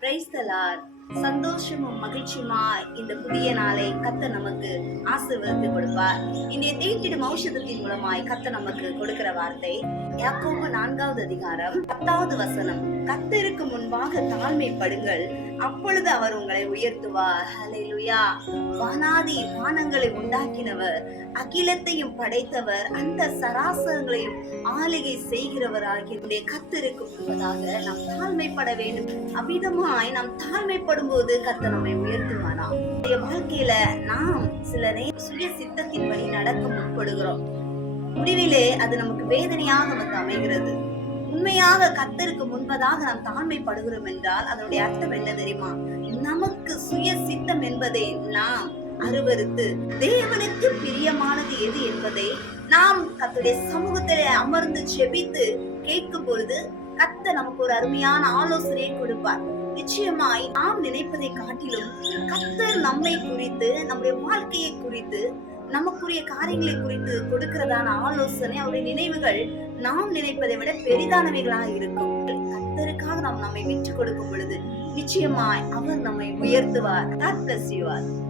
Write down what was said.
Price தலார் சந்தோஷமும் மகிழ்ச்சியுமா இந்த புதிய நாளை கத்த நமக்கு ஆசீர்வதித்து கொடுப்பார். இன்றைய தேய்த்திடும் ஔஷதத்தின் மூலமாய் கத்த நமக்கு கொடுக்கிற வார்த்தை யாக்கோபு நான்காவது அதிகாரம் பத்தாவது வசனம். கத்தருக்கு முன்பாக தாழ்மைப்படுங்கள் அப்பொழுது அவர் உங்களை உயர்த்துவார். ஹalleluya. வானாதி வானங்களை உண்டாக்கினவர் அகிலத்தையும் படைத்தவர் அந்த சராசரங்களையும் ஆளுகை செய்கிறவர் ஆகிய கத்தருக்கு முன்பதாக நாம் தாழ்மைப்பட வேண்டும். அவ்விதமாய் நாம் தாழ்மைப்படும் போது கத்த நம்மை உயர்த்துவானாம் வாழ்க்கையில நாம் சில நேரம் சுய சித்தத்தின்படி நடக்க முற்படுகிறோம். முடிவிலே அது நமக்கு வேதனையாக வந்து அமைகிறது. உண்மையாக கத்தருக்கு முன்பதாக நாம் தாழ்மைப்படுகிறோம் என்றால் அதனுடைய அர்த்தம் என்ன தெரியுமா? நமக்கு சுய சித்தம் என்பதை நாம் அருவருத்து தேவனுக்கு பிரியமானது எது என்பதை நாம் கத்துடைய சமூகத்திலே அமர்ந்து செபித்து கேட்கும் பொழுது கத்த நமக்கு ஒரு அருமையான ஆலோசனையை கொடுப்பார். நிச்சயமாய் நாம் நினைப்பதை காட்டிலும் கத்தர் நம்மை குறித்து நம்முடைய வாழ்க்கையை குறித்து நமக்குரிய காரியங்களை குறித்து கொடுக்கிறதான ஆலோசனை அவருடைய நினைவுகள் நாம் நினைப்பதை விட பெரிதானவைகளாக இருக்கும். கத்தருக்காக நாம் நம்மை விட்டு கொடுக்கும் பொழுது நிச்சயமாய் அவர் நம்மை உயர்த்துவார்.